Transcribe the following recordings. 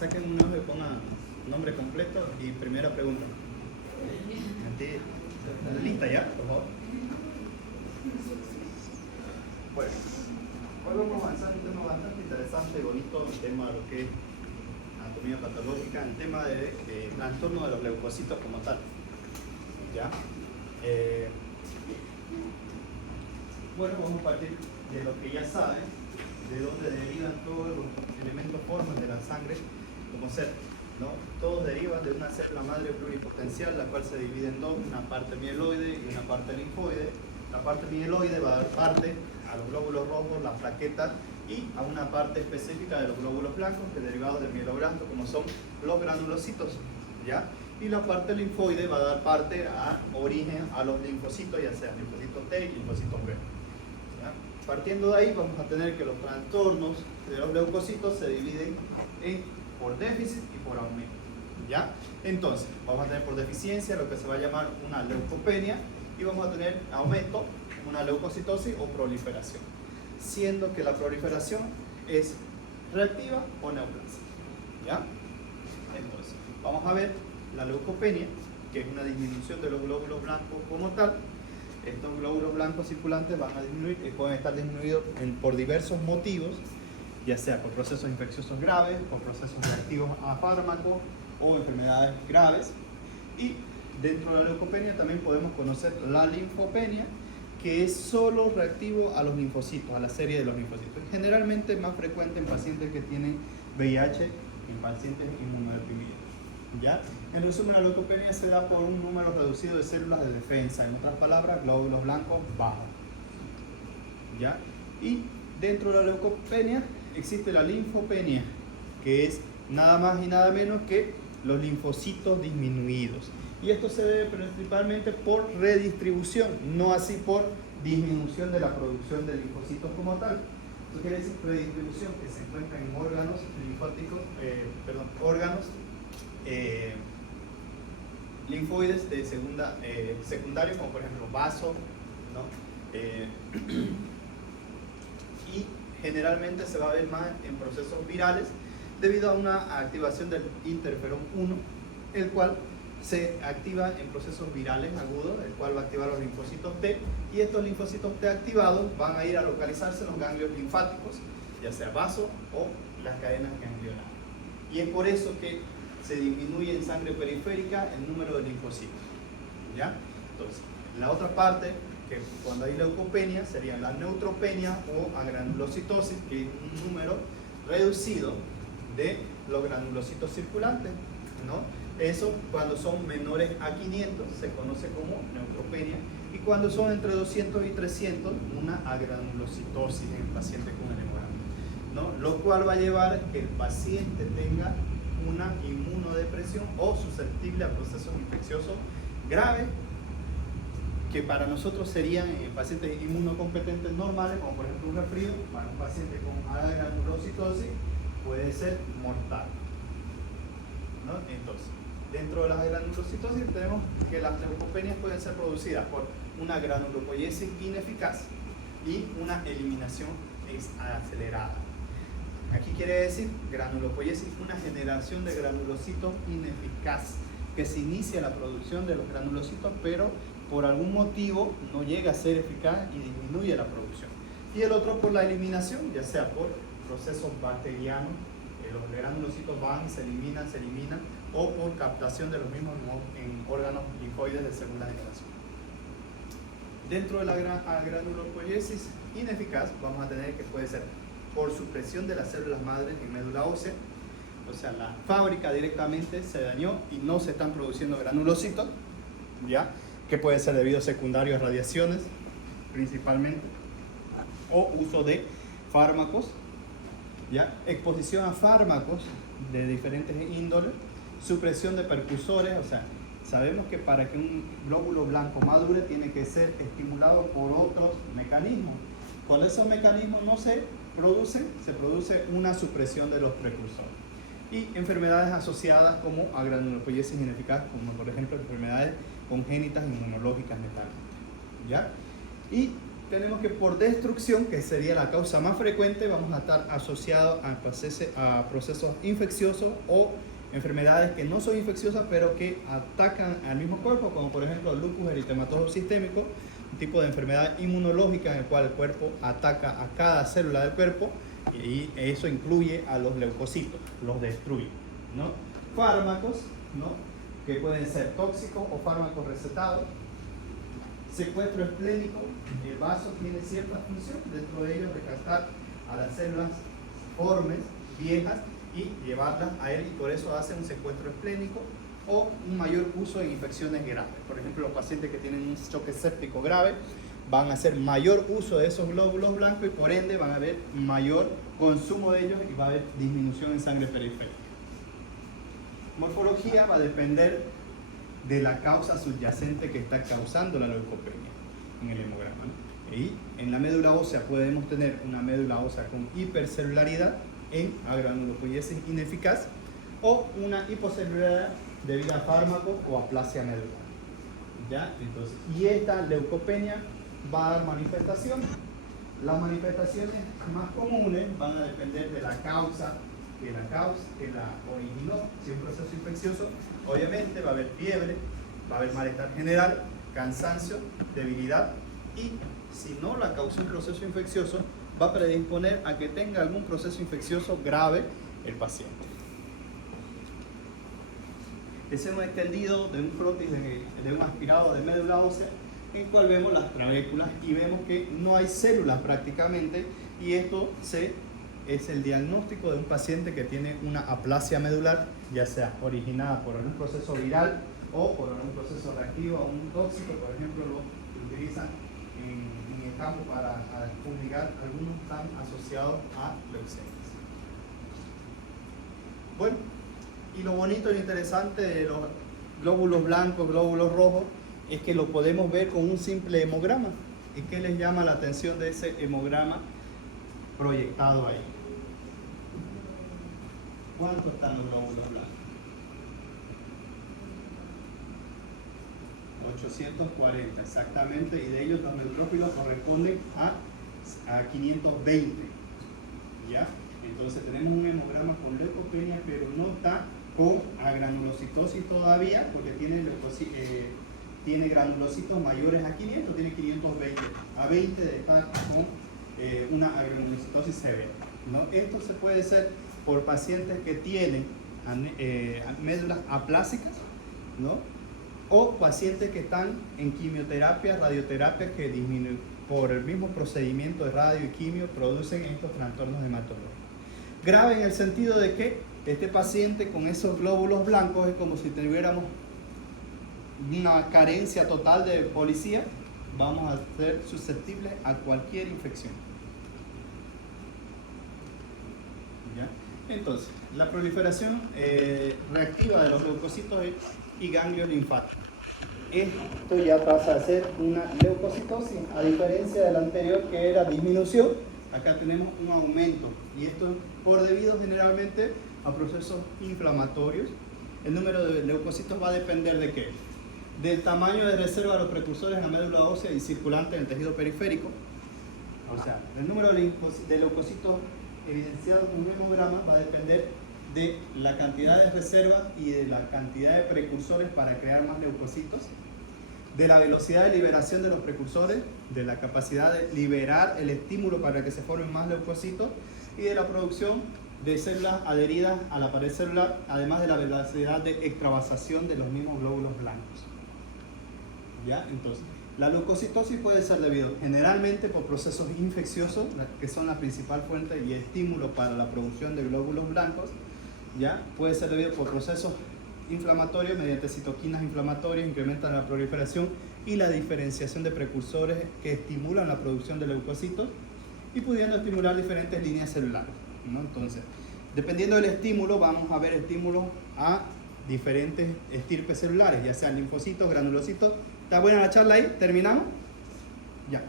saquen un hoja y pongan nombre completo y primera pregunta. ¿Lista ya, por favor? Bueno, hoy vamos a avanzar en un tema bastante interesante y bonito, el tema de lo que es anatomía patológica, el tema de trastorno de los leucocitos como tal. ¿Ya? Bueno, vamos a partir de lo que ya saben, de dónde derivan todos los elementos formas de la sangre como ser, ¿no? Todos derivan de una célula madre pluripotencial, la cual se divide en dos, una parte mieloide y una parte linfoide. La parte mieloide va a dar parte a los glóbulos rojos, las plaquetas, y a una parte específica de los glóbulos blancos, que derivados del mieloblasto, como son los granulocitos, ¿ya? Y la parte linfoide va a dar parte a origen a los linfocitos, ya sea linfocitos T y linfocitos B. ¿Ya? Partiendo de ahí, vamos a tener que los trastornos de los leucocitos se dividen por déficit y por aumento. ¿Ya? Entonces, vamos a tener por deficiencia lo que se va a llamar una leucopenia, y vamos a tener aumento, una leucocitosis o proliferación, siendo que la proliferación es reactiva o neoplásica. ¿Ya? Entonces, vamos a ver la leucopenia, que es una disminución de los glóbulos blancos como tal. Estos glóbulos blancos circulantes van a disminuir, pueden estar disminuidos por diversos motivos, ya sea por procesos infecciosos graves, por procesos reactivos a fármacos o enfermedades graves. Y dentro de la leucopenia también podemos conocer la linfopenia, que es solo reactivo a los linfocitos, a la serie de los linfocitos. Generalmente más frecuente en pacientes que tienen VIH, en pacientes inmunodeprimidos. ¿Ya? En resumen, la leucopenia se da por un número reducido de células de defensa, en otras palabras, glóbulos blancos bajos. ¿Ya? Y dentro de la leucopenia existe la linfopenia, que es nada más y nada menos que los linfocitos disminuidos. Y esto se debe principalmente por redistribución, no así por disminución de la producción de linfocitos como tal. Esto quiere decir redistribución, que se encuentra en órganos linfáticos, linfoides de secundarios, como por ejemplo vasos, ¿no? Y generalmente se va a ver más en procesos virales debido a una activación del interferón 1, el cual se activa en procesos virales agudos, el cual va a activar los linfocitos T, y estos linfocitos T activados van a ir a localizarse en los ganglios linfáticos, ya sea vasos o las cadenas ganglionares. Y es por eso que se disminuye en sangre periférica el número de linfocitos. ¿Ya? Entonces, la otra parte, que cuando hay leucopenia, sería la neutropenia o agranulocitosis, que es un número reducido de los granulocitos circulantes, ¿no? Eso, cuando son menores a 500, se conoce como neutropenia, y cuando son entre 200 y 300, una agranulocitosis en el paciente con el hemograma, ¿no? Lo cual va a llevar que el paciente tenga una inmunodepresión o susceptible a procesos infecciosos graves, que para nosotros serían pacientes inmunocompetentes normales, como por ejemplo un resfrío. Para un paciente con agranulocitosis puede ser mortal, ¿no? Entonces, dentro de las granulocitosis tenemos que las leucopenias pueden ser producidas por una granulopoiesis ineficaz y una eliminación acelerada. Aquí quiere decir granulopoiesis, una generación de granulocitos ineficaz, que se inicia la producción de los granulocitos, pero por algún motivo no llega a ser eficaz y disminuye la producción. Y el otro por la eliminación, ya sea por procesos bacterianos, los granulocitos van, se eliminan, o por captación de los mismos en órganos linfoides de segunda generación. Dentro de la granulopoiesis ineficaz vamos a tener que puede ser por supresión de las células madres en médula ósea, o sea, la fábrica directamente se dañó y no se están produciendo granulocitos, ¿ya? Que puede ser debido a secundario a radiaciones principalmente, o uso de fármacos, ¿ya? Exposición a fármacos de diferentes índoles, supresión de precursores, o sea, sabemos que para que un glóbulo blanco madure tiene que ser estimulado por otros mecanismos. Cuando esos mecanismos no se producen, se produce una supresión de los precursores. Y enfermedades asociadas como a granulopoiesis ineficaz, como por ejemplo enfermedades congénitas inmunológicas netamente, ¿ya? Y tenemos que por destrucción, que sería la causa más frecuente, vamos a estar asociados a procesos infecciosos o enfermedades que no son infecciosas pero que atacan al mismo cuerpo, como por ejemplo lupus eritematoso sistémico, un tipo de enfermedad inmunológica en el cual el cuerpo ataca a cada célula del cuerpo y eso incluye a los leucocitos, los destruye, ¿no? Fármacos, ¿no? Que pueden ser tóxicos o fármacos recetados. Secuestro esplénico, el vaso tiene cierta función, dentro de ellos rescatar a las células formes, viejas, y llevarlas a él, y por eso hacen un secuestro esplénico o un mayor uso en infecciones graves. Por ejemplo, los pacientes que tienen un choque séptico grave van a hacer mayor uso de esos glóbulos blancos y por ende van a haber mayor consumo de ellos y va a haber disminución en sangre periférica. Morfología va a depender de la causa subyacente que está causando la leucopenia en el hemograma, ¿no? Y en la médula ósea podemos tener una médula ósea con hipercelularidad en agranulopoiesis ineficaz o una hipocelularidad debido a fármacos o aplasia medular. ¿Ya? Entonces, y esta leucopenia va a dar manifestaciones. Las manifestaciones más comunes van a depender de la causa que la originó. Si es un proceso infeccioso, obviamente va a haber fiebre, va a haber malestar general, cansancio, debilidad, y si no la causó un proceso infeccioso, va a predisponer a que tenga algún proceso infeccioso grave el paciente. Ese es un extendido de un frotis de un aspirado de médula ósea, en el cual vemos las trabéculas y vemos que no hay células prácticamente, y esto es el diagnóstico de un paciente que tiene una aplasia medular, ya sea originada por algún proceso viral o por algún proceso reactivo o un tóxico. Por ejemplo, lo que utilizan en el campo para fumigar, algunos están asociados a leucemias. Bueno, y lo bonito y interesante de los glóbulos blancos, glóbulos rojos, es que lo podemos ver con un simple hemograma. ¿Y qué les llama la atención de ese hemograma proyectado ahí? ¿Cuántos están los glóbulos blancos? 840, exactamente, y de ellos los neutrófilos corresponden a 520. ¿Ya? Entonces tenemos un hemograma con leucopenia, pero no está con agranulocitosis todavía, porque tiene granulocitos mayores a 500, tiene 520, a 20 de estar con una agranulocitosis severa, ¿no? Esto se puede hacer por pacientes que tienen médulas aplásicas, ¿no? O pacientes que están en quimioterapia, radioterapia, que disminuyen por el mismo procedimiento de radio y quimio, producen estos trastornos hematológicos. Grave en el sentido de que este paciente con esos glóbulos blancos es como si tuviéramos una carencia total de policía, vamos a ser susceptibles a cualquier infección. ¿Ya? Entonces, la proliferación reactiva de los leucocitos y ganglios linfáticos. Esto ya pasa a ser una leucocitosis, a diferencia de la anterior que era disminución. Acá tenemos un aumento, y esto por debido generalmente a procesos inflamatorios. El número de leucocitos va a depender de qué? Del tamaño de reserva de los precursores en la médula ósea y circulante en el tejido periférico. O sea, el número de leucocitos evidenciados en un hemograma va a depender de la cantidad de reservas y de la cantidad de precursores para crear más leucocitos, de la velocidad de liberación de los precursores, de la capacidad de liberar el estímulo para que se formen más leucocitos y de la producción de células adheridas a la pared celular, además de la velocidad de extravasación de los mismos glóbulos blancos. ¿Ya? Entonces, la leucocitosis puede ser debido generalmente por procesos infecciosos, que son la principal fuente y estímulo para la producción de glóbulos blancos. ¿Ya? Puede ser debido por procesos inflamatorios mediante citoquinas inflamatorias, incrementan la proliferación y la diferenciación de precursores que estimulan la producción de leucocitos y pudiendo estimular diferentes líneas celulares, ¿no? Entonces, dependiendo del estímulo, vamos a ver estímulos a diferentes estirpes celulares, ya sean linfocitos, granulocitos. ¿Está buena la charla ahí? ¿Terminamos? Ya.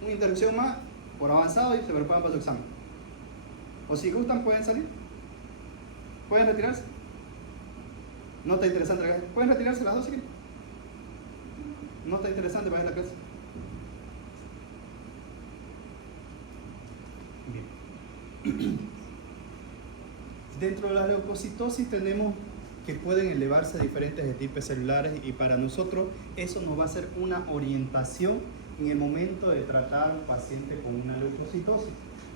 Una interrupción más por avanzado y se preparan para su examen. O si gustan, pueden salir. ¿Pueden retirarse? ¿No está interesante la clase? ¿Pueden retirarse las dos si quieren? ¿No está interesante para la clase? Dentro de la leucocitosis tenemos que pueden elevarse diferentes estirpes celulares y para nosotros eso nos va a ser una orientación en el momento de tratar a un paciente con una leucocitosis.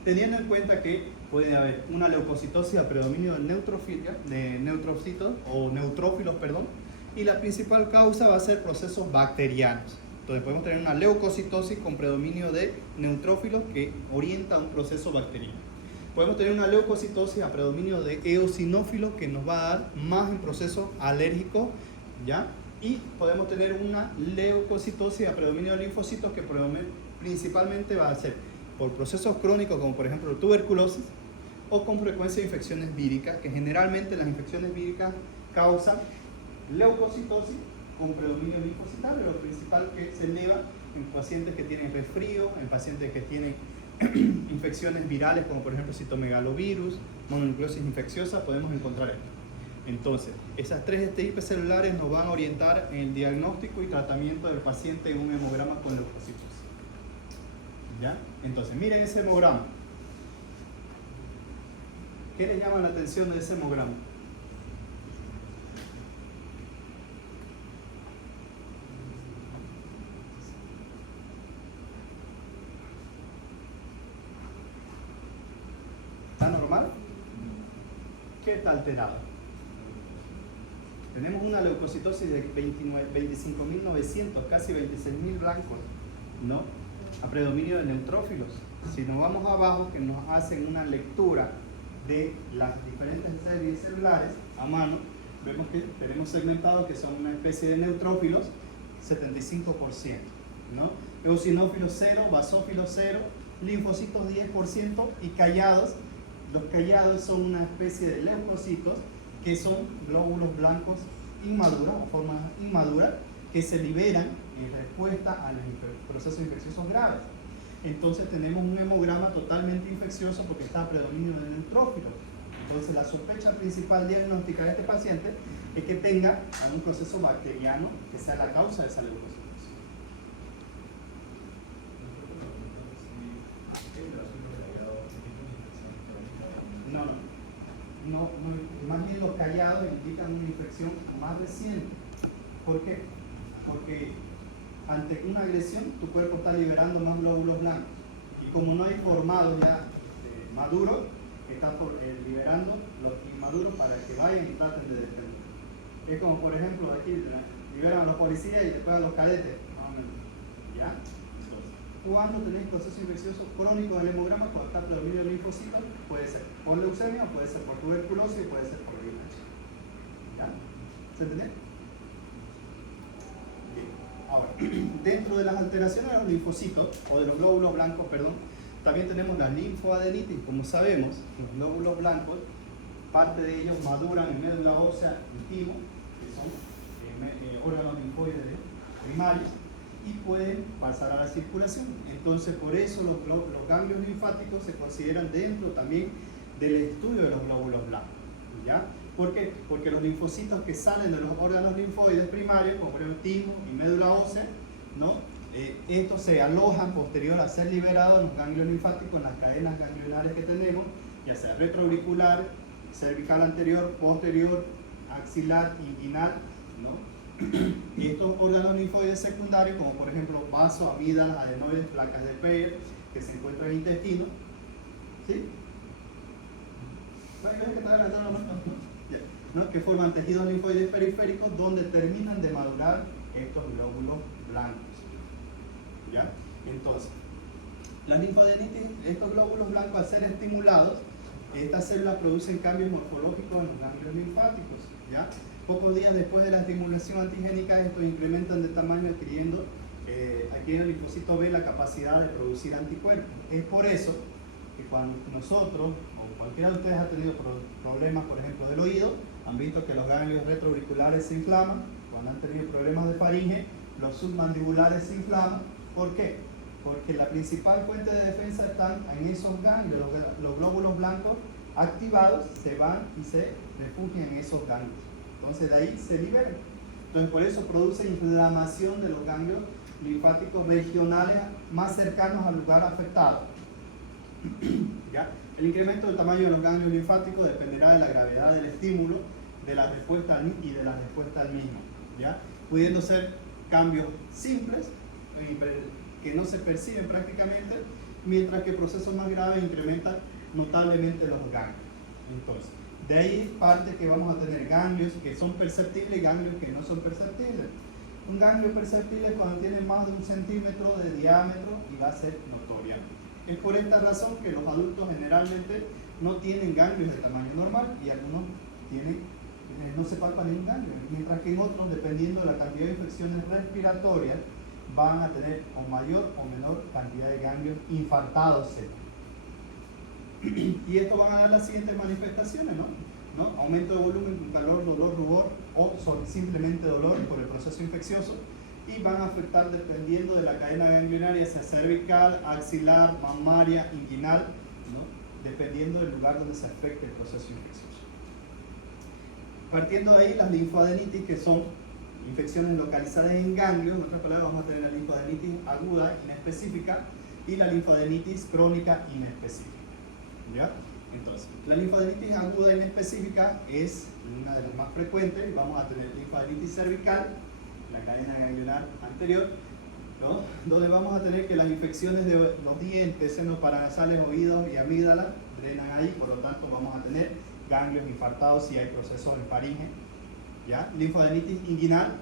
Teniendo en cuenta que puede haber una leucocitosis a predominio de neutrocitos o neutrófilos, y la principal causa va a ser procesos bacterianos. Entonces podemos tener una leucocitosis con predominio de neutrófilos que orienta a un proceso bacteriano. Podemos tener una leucocitosis a predominio de eosinófilos que nos va a dar más en procesos alérgicos, ¿ya? Y podemos tener una leucocitosis a predominio de linfocitos que principalmente va a ser por procesos crónicos como por ejemplo tuberculosis o con frecuencia de infecciones víricas, que generalmente las infecciones víricas causan leucocitosis con predominio linfocitario, lo principal que se eleva en pacientes que tienen resfrío, en pacientes que tienen infecciones virales como por ejemplo citomegalovirus, mononucleosis infecciosa, podemos encontrar esto. Entonces, esas tres estirpes celulares nos van a orientar en el diagnóstico y tratamiento del paciente en un hemograma con leucocitosis. ¿Ya? Entonces, miren ese hemograma. ¿Qué les llama la atención de ese hemograma? ¿Está normal? ¿Qué está alterado? Tenemos una leucocitosis de 25.900, casi 26.000 blancos, ¿no? A predominio de neutrófilos. Si nos vamos abajo, que nos hacen una lectura de las diferentes series celulares a mano, vemos que tenemos segmentados que son una especie de neutrófilos, 75%, ¿no? Eosinófilos 0, basófilos 0, linfocitos 10% y callados. Los callados son una especie de leucocitos que son glóbulos blancos inmaduros, o formas inmaduras, que se liberan en respuesta a los procesos infecciosos graves. Entonces tenemos un hemograma totalmente infeccioso porque está a predominio de neutrófilos. Entonces la sospecha principal diagnóstica de este paciente es que tenga algún proceso bacteriano que sea la causa de esa leucocitosis. No, más bien los callados indican una infección más reciente. ¿Por qué? Porque ante una agresión tu cuerpo está liberando más glóbulos blancos y como no hay formados ya maduros, está liberando los inmaduros para que vayan y traten de defender. Es como por ejemplo aquí liberan a los policías y después a los cadetes, ¿ya? Cuando tenéis proceso infeccioso crónico del hemograma, cuando está predominio de linfocitos, puede ser por leucemia, puede ser por tuberculosis, puede ser por VIH. ¿Ya? ¿Se entiende? Bien. Ahora, dentro de las alteraciones de los linfocitos, o de los glóbulos blancos, también tenemos la linfoadenitis. Como sabemos, los glóbulos blancos, parte de ellos maduran en médula ósea y timo, que son órganos linfoides primarios, y pueden pasar a la circulación. Entonces, por eso los ganglios linfáticos se consideran dentro también del estudio de los glóbulos blancos. ¿Ya? ¿Por qué? Porque los linfocitos que salen de los órganos linfoides primarios, como por ejemplo timo y médula ósea, ¿no? Estos se alojan posterior a ser liberados en los ganglios linfáticos, en las cadenas ganglionares que tenemos, ya sea retroauricular, cervical anterior, posterior, axilar, inguinal, ¿no? Estos órganos linfoides secundarios, como por ejemplo vasos, amígdalas, adenoides, placas de Peyer, que se encuentran en el intestino, ¿sí? ¿No? Que forman tejidos linfoides periféricos donde terminan de madurar estos glóbulos blancos. ¿Ya? Entonces, la linfadenitis, estos glóbulos blancos al ser estimulados, estas células producen cambios morfológicos en los ganglios linfáticos. ¿Ya? Pocos días después de la estimulación antigénica, estos incrementan de tamaño adquiriendo aquí en el linfocito B la capacidad de producir anticuerpos. Es por eso que cuando nosotros, o cualquiera de ustedes ha tenido problemas, por ejemplo, del oído, han visto que los ganglios retroauriculares se inflaman. Cuando han tenido problemas de faringe, los submandibulares se inflaman. ¿Por qué? Porque la principal fuente de defensa están en esos ganglios. Los glóbulos blancos activados se van y se refugian en esos ganglios. Entonces de ahí se liberan. Entonces por eso produce inflamación de los ganglios linfáticos regionales más cercanos al lugar afectado. ¿Ya? El incremento del tamaño de los ganglios linfáticos dependerá de la gravedad del estímulo, de la respuesta y de la respuesta al mismo, ¿ya? Pudiendo ser cambios simples que no se perciben prácticamente, mientras que procesos más graves incrementan notablemente los ganglios. Entonces, de ahí parte que vamos a tener ganglios que son perceptibles y ganglios que no son perceptibles. Un ganglio perceptible es cuando tiene más de 1 centímetro de diámetro y va a ser notoria. Es por esta razón que los adultos generalmente no tienen ganglios de tamaño normal y algunos tienen, no se palpa ningún ganglio, mientras que en otros, dependiendo de la cantidad de infecciones respiratorias, van a tener o mayor o menor cantidad de ganglios infartados secos. Y esto van a dar las siguientes manifestaciones, ¿no? Aumento de volumen con calor, dolor, rubor o simplemente dolor por el proceso infeccioso, y van a afectar dependiendo de la cadena ganglionaria, sea cervical, axilar, mamaria, inguinal, ¿no? Dependiendo del lugar donde se afecte el proceso infeccioso. Partiendo de ahí, las linfadenitis, que son infecciones localizadas en ganglios, en otras palabras vamos a tener la linfadenitis aguda inespecífica y la linfadenitis crónica inespecífica, ¿ya? Entonces, la linfadenitis aguda inespecífica es una de las más frecuentes. Vamos a tener linfadenitis cervical, la cadena ganglionar anterior, ¿no? Donde vamos a tener que las infecciones de los dientes, senos paranasales, oídos y amígdala drenan ahí, por lo tanto vamos a tener ganglios infartados si hay procesos en faringe, ¿ya? Linfadenitis inguinal,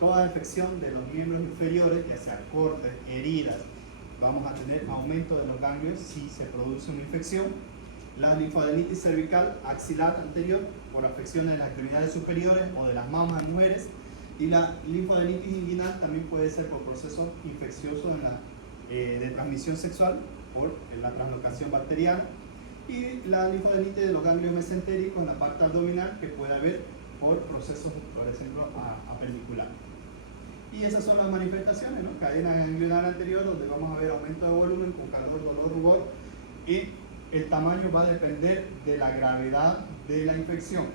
toda infección de los miembros inferiores, ya sea cortes, heridas, vamos a tener aumento de los ganglios si se produce una infección. La linfadenitis cervical axilar anterior por afecciones de las extremidades superiores o de las mamas en mujeres, y la linfadenitis inguinal también puede ser por procesos infecciosos de transmisión sexual por la translocación bacteriana, y la linfadenitis de los ganglios mesentéricos en la parte abdominal, que puede haber por procesos, por ejemplo, apendicular. Y esas son las manifestaciones, ¿no? Cadena ganglionar anterior, donde vamos a ver aumento de volumen con calor, dolor, rubor, y el tamaño va a depender de la gravedad de la infección,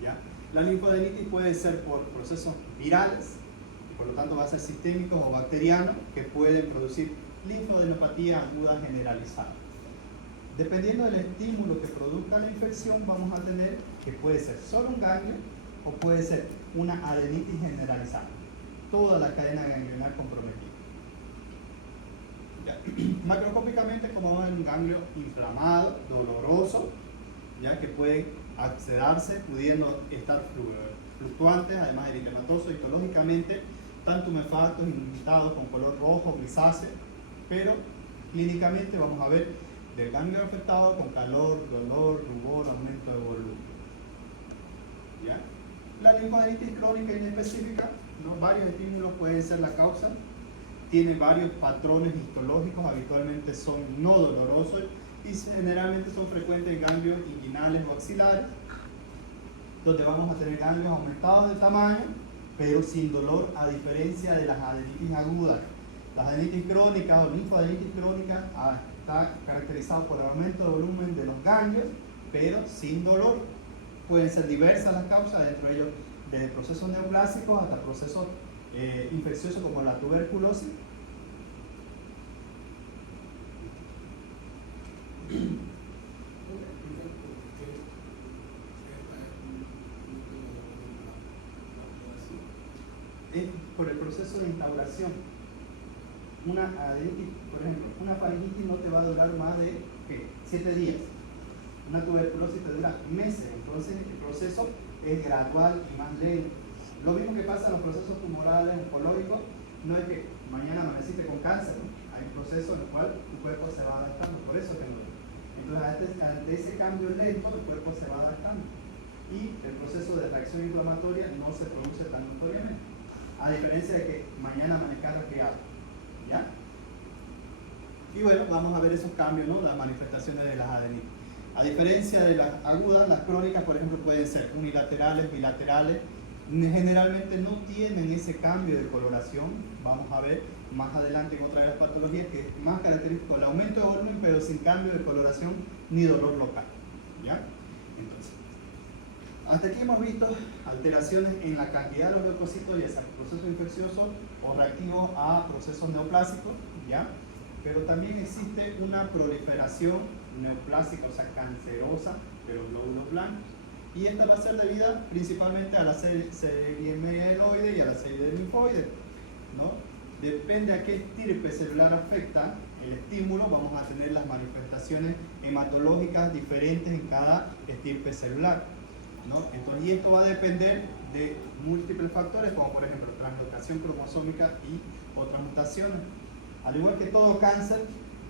¿ya? La linfadenitis puede ser por procesos virales, por lo tanto va a ser sistémicos o bacterianos, que pueden producir linfadenopatía aguda generalizada. Dependiendo del estímulo que produzca la infección, vamos a tener que puede ser solo un ganglio o puede ser una adenitis generalizada, toda la cadena ganglionar comprometida. Macroscópicamente, como vemos, un ganglio inflamado, doloroso, ya que puede accederse, pudiendo estar fluctuantes, además eritematoso, histológicamente, tan tumefactos, indentados con color rojo, grisáceo, pero clínicamente vamos a ver del ganglio afectado con calor, dolor, rubor, aumento de volumen, ¿ya? La linfadenitis crónica inespecífica, ¿no? Varios estímulos pueden ser la causa. Tiene varios patrones histológicos, habitualmente son no dolorosos y generalmente son frecuentes en ganglios inguinales o axilares, donde vamos a tener ganglios aumentados de tamaño, pero sin dolor, a diferencia de las adenitis agudas. Las adenitis crónicas o linfadenitis crónicas está caracterizado por el aumento de volumen de los ganglios, pero sin dolor. Pueden ser diversas las causas, dentro de ellos desde procesos neoplásicos hasta procesos infecciosos como la tuberculosis. Es por el proceso de instauración. Una adenitis, por ejemplo, una faringitis no te va a durar más de 7 días. Una tuberculosis te dura meses, entonces el proceso es gradual y más lento. Lo mismo que pasa en los procesos tumorales oncológicos, no es que mañana amaneciste con cáncer, ¿no? Hay un proceso en el cual tu cuerpo se va adaptando, por eso que no. Entonces, ante ese cambio lento, el cuerpo se va adaptando y el proceso de reacción inflamatoria no se produce tan notoriamente, a diferencia de que mañana amanezca resfriado, ¿ya? Y bueno, vamos a ver esos cambios, ¿no? Las manifestaciones de las adenitis. A diferencia de las agudas, las crónicas, por ejemplo, pueden ser unilaterales, bilaterales. Generalmente no tienen ese cambio de coloración. Vamos a ver más adelante en otra de las patologías que es más característico el aumento de volumen, pero sin cambio de coloración ni dolor local, ¿ya? Entonces, hasta aquí hemos visto alteraciones en la cantidad de los leucocitos, ya sea proceso infeccioso o reactivo a procesos neoplásicos, ¿ya? pero también existe una proliferación neoplásica, o sea, cancerosa de los glóbulos blancos. Y esta va a ser debida principalmente a la serie mieloide y a la serie de linfoide, ¿no? Depende a qué estirpe celular afecta el estímulo, vamos a tener las manifestaciones hematológicas diferentes en cada estirpe celular, ¿no? Entonces, y esto va a depender de múltiples factores, como por ejemplo translocación cromosómica y otras mutaciones. Al igual que todo cáncer,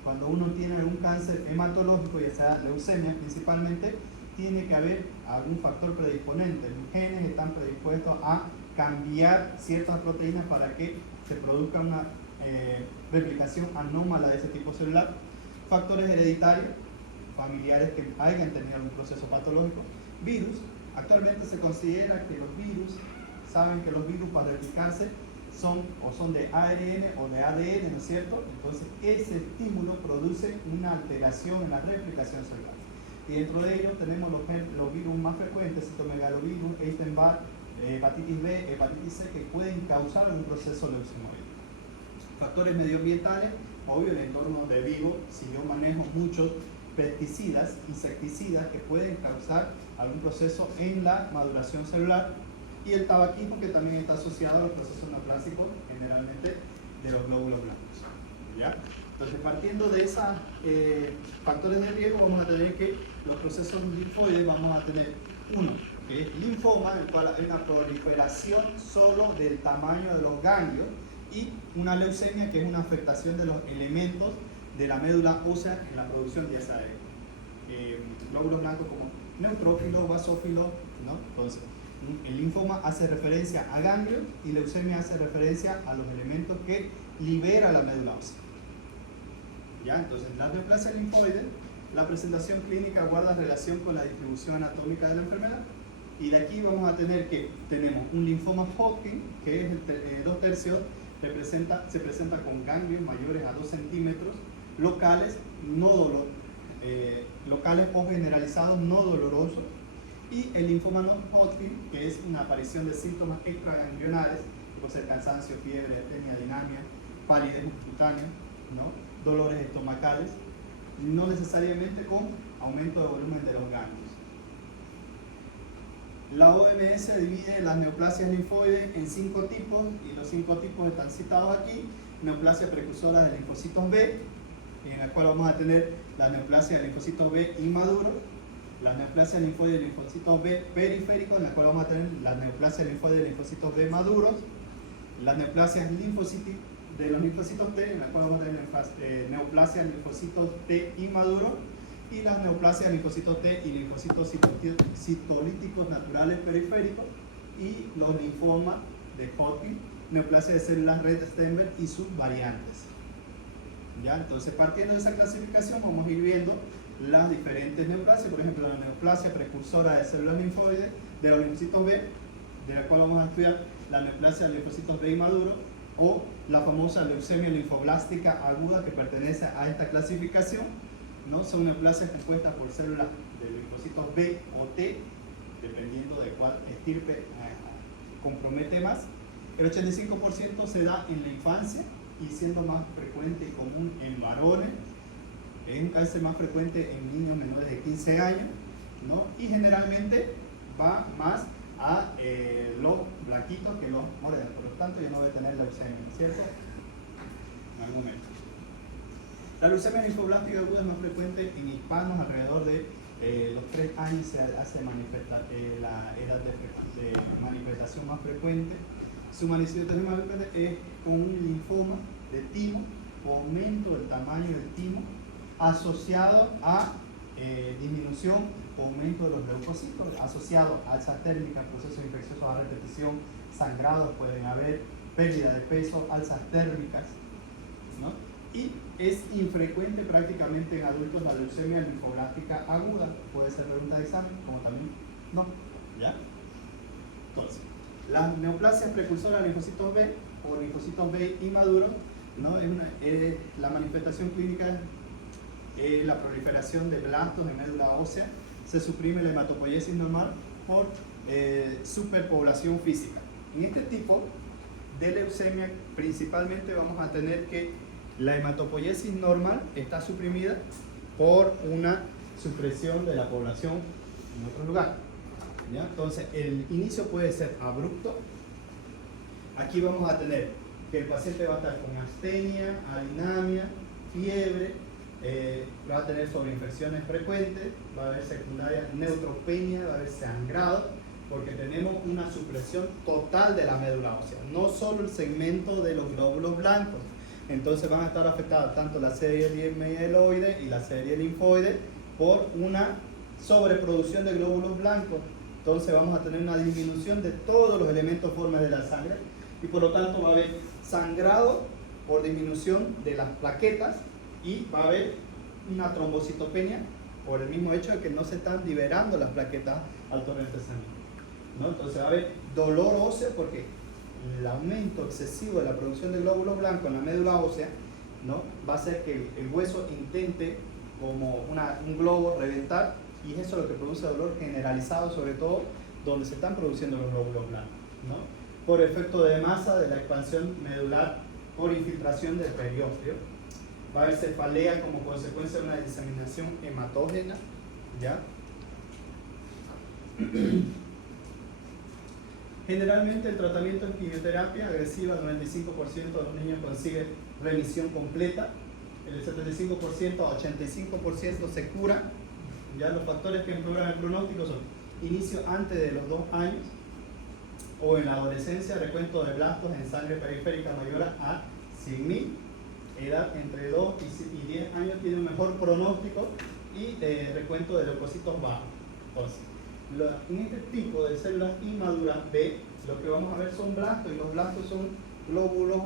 cuando uno tiene algún cáncer hematológico, ya sea leucemia principalmente, tiene que haber algún factor predisponente. Los genes están predispuestos a cambiar ciertas proteínas para que se produzca una replicación anómala de ese tipo celular. Factores hereditarios, familiares que hayan tenido algún proceso patológico. Virus, actualmente se considera que los virus, saben que los virus para replicarse son de ARN o de ADN, ¿no es cierto? Entonces ese estímulo produce una alteración en la replicación celular. Y dentro de ellos tenemos los virus más frecuentes, citomegalovirus, Epstein-Barr, hepatitis B, hepatitis C, que pueden causar un proceso leucemóide. Factores medioambientales, obvio, el entorno de vivo, si yo manejo muchos pesticidas, insecticidas que pueden causar algún proceso en la maduración celular, y el tabaquismo, que también está asociado a los procesos neoplásicos generalmente de los glóbulos blancos, ¿ya? Entonces, partiendo de esos factores de riesgo, vamos a tener que los procesos linfoides, vamos a tener uno, que es linfoma, en el cual hay una proliferación solo del tamaño de los ganglios, y una leucemia, que es una afectación de los elementos de la médula ósea en la producción ya sea de glóbulos blancos como neutrófilos, basófilos, ¿no? Entonces, el linfoma hace referencia a ganglios y leucemia hace referencia a los elementos que libera la médula ósea. ¿Ya? Entonces, en la neoplasia linfoide, la presentación clínica guarda relación con la distribución anatómica de la enfermedad. Y de aquí vamos a tener que tenemos un linfoma Hodgkin, que es 2/3, se presenta con ganglios mayores a 2 centímetros, locales o generalizados no dolorosos. Y el linfoma no Hodgkin, que es una aparición de síntomas extraganglionares, puede ser cansancio, fiebre, astenia, dinamia, palidez cutánea, ¿no? Dolores estomacales, no necesariamente con aumento de volumen de los ganglios. La OMS divide las neoplasias linfoides en 5 tipos, y los 5 tipos están citados aquí. Neoplasia precursora de linfocitos B, en la cual vamos a tener la neoplasia de linfocitos B inmaduros, la neoplasia linfoide de linfocitos B periféricos, en la cual vamos a tener la neoplasia linfoide de linfocitos B maduros, las neoplasias de los linfocitos T, en la cual vamos a tener neoplasia linfocitos T inmaduros, y las neoplasias linfocitos T y linfocitos citolíticos naturales periféricos, y los linfomas de Hodgkin, neoplasia de células red Stenberg y sus variantes. ¿Ya? Entonces, partiendo de esa clasificación, vamos a ir viendo las diferentes neoplasias. Por ejemplo, la neoplasia precursora de células linfoides de los linfocitos B, de la cual vamos a estudiar la neoplasia de linfocitos B inmaduros, o la famosa leucemia linfoblástica aguda, que pertenece a esta clasificación, ¿no? Son neoplasias compuestas por células de linfocitos B o T, dependiendo de cuál estirpe compromete más. El 85% se da en la infancia, y siendo más frecuente y común en varones. Es un cáncer más frecuente en niños menores de 15 años, ¿no? Y generalmente va más a los blanquitos que los morenos. Por lo tanto, ya no voy a tener leucemia, ¿cierto? En algún momento. La leucemia linfoblástica aguda es más frecuente en hispanos. Alrededor de los 3 años se hace manifestar la edad de manifestación más frecuente. Su manifestación más frecuente es con un linfoma de timo, o aumento del tamaño del timo, asociado a disminución o aumento de los leucocitos, asociado a alzas térmicas, procesos infecciosos a repetición, sangrados pueden haber, pérdida de peso, alzas térmicas, ¿no? Y es infrecuente prácticamente en adultos la leucemia linfoblástica aguda. Puede ser pregunta de examen, como también no, ¿ya? Entonces, las neoplasias precursoras de linfocitos B o linfocitos B inmaduros, ¿no? La manifestación clínica es la proliferación de blastos de médula ósea. Se suprime la hematopoiesis normal por superpoblación física. En este tipo de leucemia principalmente vamos a tener que La hematopoiesis normal está suprimida por una supresión de la población en otro lugar. ¿Ya? Entonces, el inicio puede ser abrupto. Aquí vamos a tener que el paciente va a estar con astenia, adinamia, fiebre, va a tener sobreinfecciones frecuentes, va a haber secundaria neutropenia, va a haber sangrado, porque tenemos una supresión total de la médula ósea, no solo el segmento de los glóbulos blancos. Entonces van a estar afectadas tanto la serie mieloide y la serie linfoide por una sobreproducción de glóbulos blancos. Entonces vamos a tener una disminución de todos los elementos formes de la sangre y por lo tanto va a haber sangrado por disminución de las plaquetas y va a haber una trombocitopenia por el mismo hecho de que no se están liberando las plaquetas al torrente sanguíneo, ¿no? Entonces va a haber dolor óseo porque el aumento excesivo de la producción de glóbulos blancos en la médula ósea, ¿no? Va a hacer que el hueso intente como un globo reventar y eso es lo que produce dolor generalizado, sobre todo donde se están produciendo los glóbulos blancos, ¿no? Por efecto de masa de la expansión medular por infiltración del periósteo. Va a haber cefalea como consecuencia de una diseminación hematógena, ¿ya? Generalmente el tratamiento en quimioterapia agresiva, el 95% de los niños consigue remisión completa, el 75% a 85% se cura. Ya los factores que empeoran el pronóstico son inicio antes de los 2 años o en la adolescencia, recuento de blastos en sangre periférica mayor a 100.000, edad entre 2 y 10 años tiene un mejor pronóstico y recuento de leucocitos bajos. Entonces, en este tipo de células inmaduras B, lo que vamos a ver son blastos y los blastos son glóbulos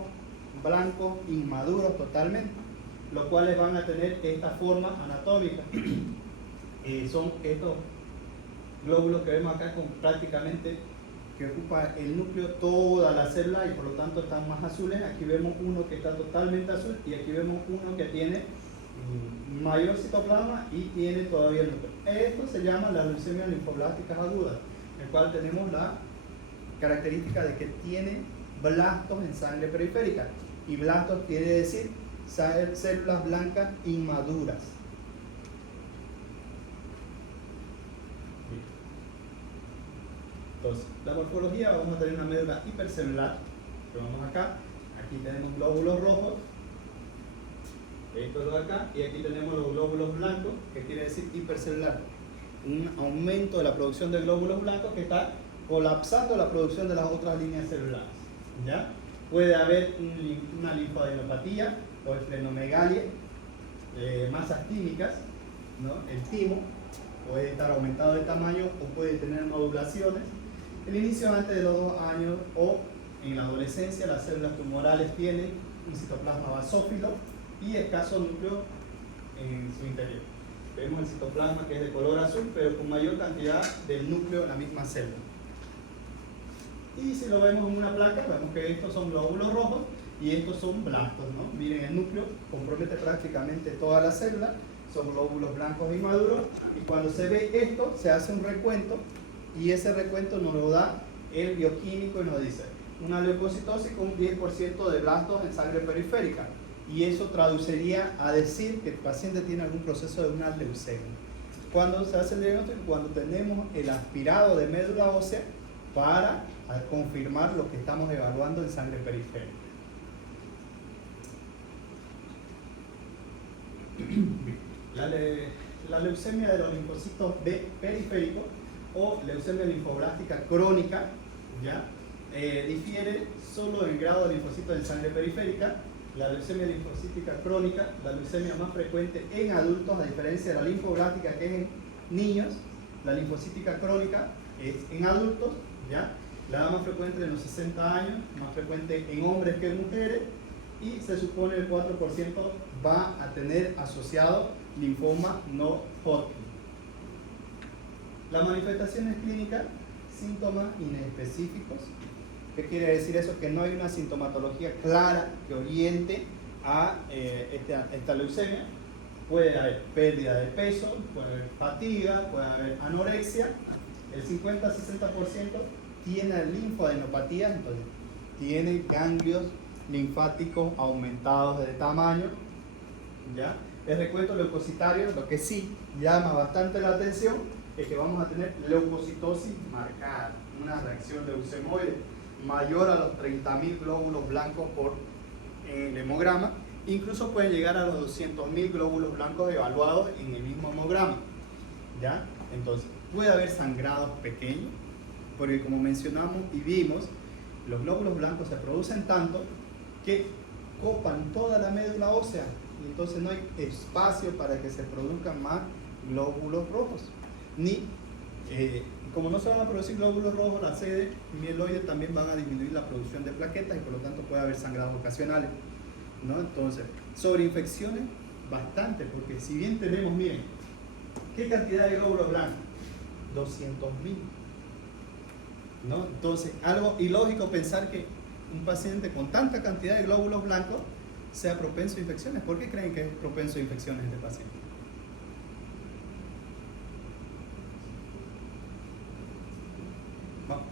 blancos inmaduros totalmente, los cuales van a tener esta forma anatómica. Son estos glóbulos que vemos acá con prácticamente que ocupa el núcleo toda la célula y por lo tanto están más azules. Aquí vemos uno que está totalmente azul y aquí vemos uno que tiene mayor citoplasma y tiene todavía el núcleo. Esto se llama las leucemias linfoblásticas agudas, en el cual tenemos la característica de que tiene blastos en sangre periférica y blastos quiere decir células blancas inmaduras. Entonces, la morfología, vamos a tener una médula hipercelular, que vamos acá, aquí tenemos glóbulos rojos, esto es lo de acá, y aquí tenemos los glóbulos blancos, que quiere decir hipercelular, un aumento de la producción de glóbulos blancos que está colapsando la producción de las otras líneas celulares, ¿ya? Puede haber una linfadenopatía o esplenomegalia, masas tímicas, ¿no? El timo puede estar aumentado de tamaño o puede tener nodulaciones. El inicio antes de los 2 años o en la adolescencia, las células tumorales tienen un citoplasma basófilo y escaso núcleo en su interior. Vemos el citoplasma que es de color azul, pero con mayor cantidad del núcleo en la misma célula. Y si lo vemos en una placa, vemos que estos son glóbulos rojos y estos son blastos, ¿no? Miren, el núcleo compromete prácticamente toda la célula, son glóbulos blancos inmaduros y cuando se ve esto, se hace un recuento y ese recuento nos lo da el bioquímico y nos dice una leucocitosis con un 10% de blastos en sangre periférica y eso traduciría a decir que el paciente tiene algún proceso de una leucemia. Cuando se hace el diagnóstico, cuando tenemos el aspirado de médula ósea para confirmar lo que estamos evaluando en sangre periférica. La leucemia de los linfocitos B periféricos o leucemia linfoblástica crónica, ¿ya? Difiere solo en grado de linfocitos en sangre periférica. La leucemia linfocítica crónica, la leucemia más frecuente en adultos, a diferencia de la linfoblástica que es en niños, la linfocítica crónica es en adultos, ¿ya? La más frecuente en los 60 años, más frecuente en hombres que en mujeres, y se supone el 4% va a tener asociado linfoma no Hodgkin. Las manifestaciones clínicas, síntomas inespecíficos. ¿Qué quiere decir eso? Que no hay una sintomatología clara que oriente a esta leucemia. Puede haber pérdida de peso, puede haber fatiga, puede haber anorexia. El 50-60% tiene linfadenopatía, entonces tiene ganglios linfáticos aumentados de tamaño, ¿ya? El recuento leucocitario, lo que sí llama bastante la atención es que vamos a tener leucocitosis marcada, una reacción leucemoide mayor a los 30.000 glóbulos blancos por el hemograma, incluso puede llegar a los 200.000 glóbulos blancos evaluados en el mismo hemograma, ¿ya? Entonces, puede haber sangrados pequeños, porque como mencionamos y vimos, los glóbulos blancos se producen tanto que copan toda la médula ósea, y entonces no hay espacio para que se produzcan más glóbulos rojos, ni como no se van a producir glóbulos rojos, las sedes mieloides también van a disminuir la producción de plaquetas y por lo tanto puede haber sangrados ocasionales, ¿no? Entonces, sobre infecciones, bastante, porque si bien tenemos, miren, ¿qué cantidad de glóbulos blancos? 200.000, ¿no? Entonces, algo ilógico pensar que un paciente con tanta cantidad de glóbulos blancos sea propenso a infecciones. ¿Por qué creen que es propenso a infecciones este paciente?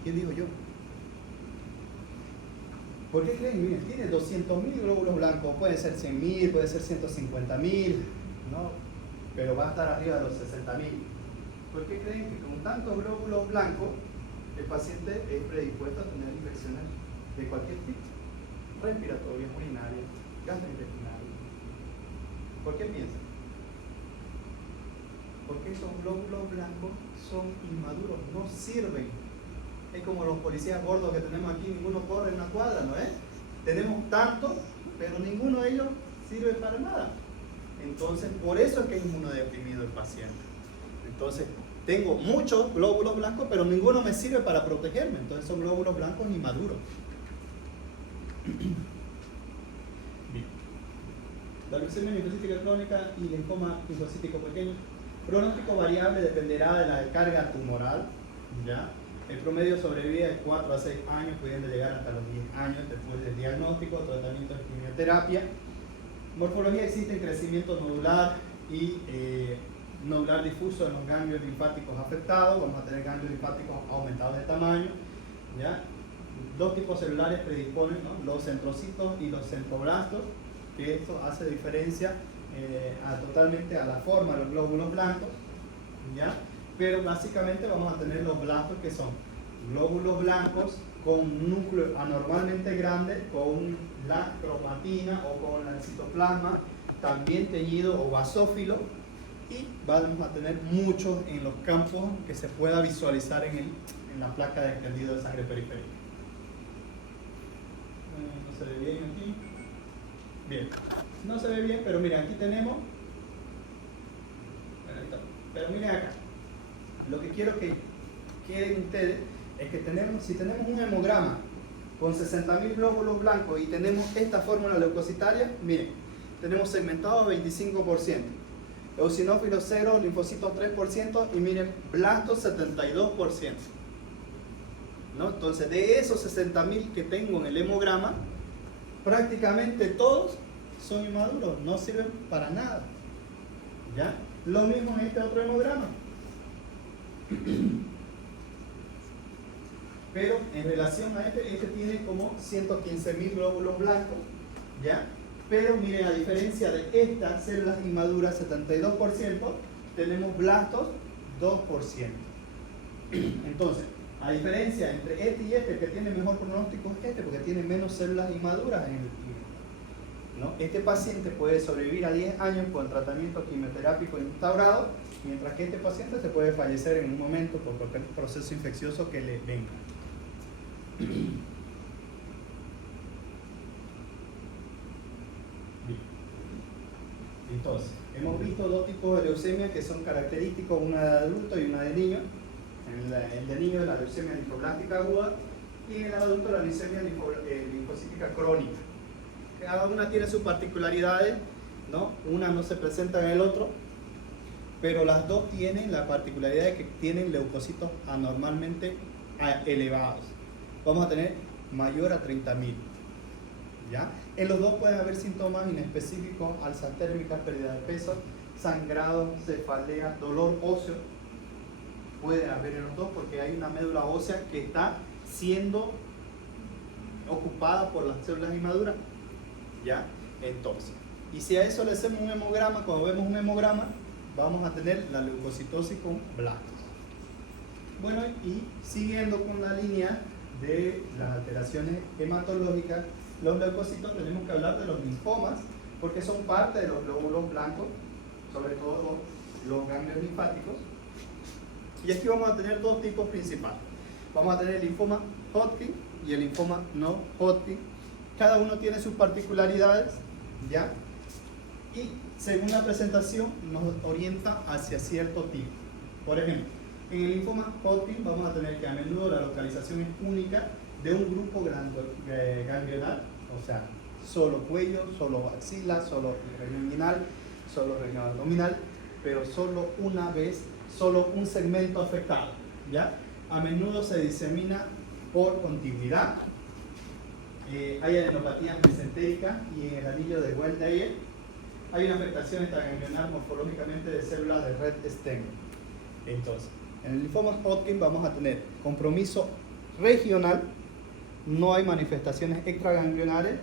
¿Quién dijo yo? ¿Por qué creen? Miren, tiene 200.000 glóbulos blancos, puede ser 100.000, puede ser 150.000, ¿no? Pero va a estar arriba de los 60.000. ¿Por qué creen que con tantos glóbulos blancos el paciente es predispuesto a tener infecciones de cualquier tipo? Respiratorias, urinarias, gastrointestinales. ¿Por qué piensan? Porque esos glóbulos blancos son inmaduros, no sirven. Es como los policías gordos que tenemos aquí, ninguno corre en una cuadra, ¿no es? Tenemos tantos, pero ninguno de ellos sirve para nada. Entonces, por eso es que es inmunodeprimido el paciente. Entonces, tengo muchos glóbulos blancos, pero ninguno me sirve para protegerme. Entonces, son glóbulos blancos inmaduros. Bien. La leucemia linfocítica crónica y linfoma linfocítico pequeño. Pronóstico variable dependerá de la carga tumoral, ¿ya? El promedio de sobrevida de 4 a 6 años, pudiendo llegar hasta los 10 años después del diagnóstico, tratamiento de quimioterapia. Morfología: existe crecimiento nodular y nodular difuso en los ganglios linfáticos afectados. Vamos a tener ganglios linfáticos aumentados de tamaño, ¿ya? Dos tipos celulares predisponen, ¿no? Los centrocitos y los centroblastos, que esto hace diferencia totalmente a la forma de los glóbulos blancos, ¿ya? Pero básicamente vamos a tener los blastos, que son glóbulos blancos con un núcleo anormalmente grande, con la cromatina o con el citoplasma también teñido o basófilo, y vamos a tener muchos en los campos que se pueda visualizar en la placa de extendido de sangre periférica. No se ve bien aquí. Bien, no se ve bien, pero miren, aquí tenemos. Pero miren acá. Lo que quiero que queden ustedes es que si tenemos un hemograma con 60.000 glóbulos blancos y tenemos esta fórmula leucocitaria, miren, tenemos segmentado 25%, eosinófilos 0, linfocitos 3% y miren, blastos 72%. ¿No? Entonces, de esos 60.000 que tengo en el hemograma, prácticamente todos son inmaduros, no sirven para nada, ¿ya? Lo mismo en este otro hemograma. Pero en relación a este tiene como 115.000 glóbulos blancos, ¿ya? Pero miren, a diferencia de estas células inmaduras 72%, tenemos blastos 2%. Entonces, a diferencia entre este y este, el que tiene mejor pronóstico es este, porque tiene menos células inmaduras en el pie, ¿no? Este paciente puede sobrevivir a 10 años con tratamiento quimioterápico instaurado, mientras que este paciente se puede fallecer en un momento por cualquier proceso infeccioso que le venga. Bien. Entonces, hemos visto dos tipos de leucemia que son característicos, una de adulto y una de niño. El de niño es la leucemia linfoblástica aguda y en el adulto la leucemia linfocítica crónica. Cada una tiene sus particularidades, ¿no? Una no se presenta en el otro, pero las dos tienen la particularidad de que tienen leucocitos anormalmente elevados. Vamos a tener mayor a 30.000, ¿ya? En los dos pueden haber síntomas inespecíficos: alzas térmicas, pérdida de peso, sangrado, cefalea, dolor óseo. Puede haber en los dos porque hay una médula ósea que está siendo ocupada por las células inmaduras. ¿Ya? Entonces, y si a eso le hacemos un hemograma, cuando vemos un hemograma, vamos a tener la leucocitosis con blancos. Bueno, y siguiendo con la línea de las alteraciones hematológicas, los leucocitos, tenemos que hablar de los linfomas, porque son parte de los glóbulos blancos, sobre todo los ganglios linfáticos. Y aquí vamos a tener dos tipos principales. Vamos a tener el linfoma Hodgkin y el linfoma no Hodgkin. Cada uno tiene sus particularidades, ¿ya? Y según la presentación nos orienta hacia cierto tipo. Por ejemplo, en el linfoma Hodgkin vamos a tener que a menudo la localización es única de un grupo ganglionar, o sea, solo cuello, solo axila, solo región inguinal, solo región abdominal, pero solo una vez, solo un segmento afectado, ¿ya? A menudo se disemina por contigüidad. Hay adenopatía mesentérica y en el anillo de Waldeyer hay una afectación extraganglionar morfológicamente de células de red stem. Entonces, en el linfoma Hodgkin vamos a tener compromiso regional, no hay manifestaciones extraganglionares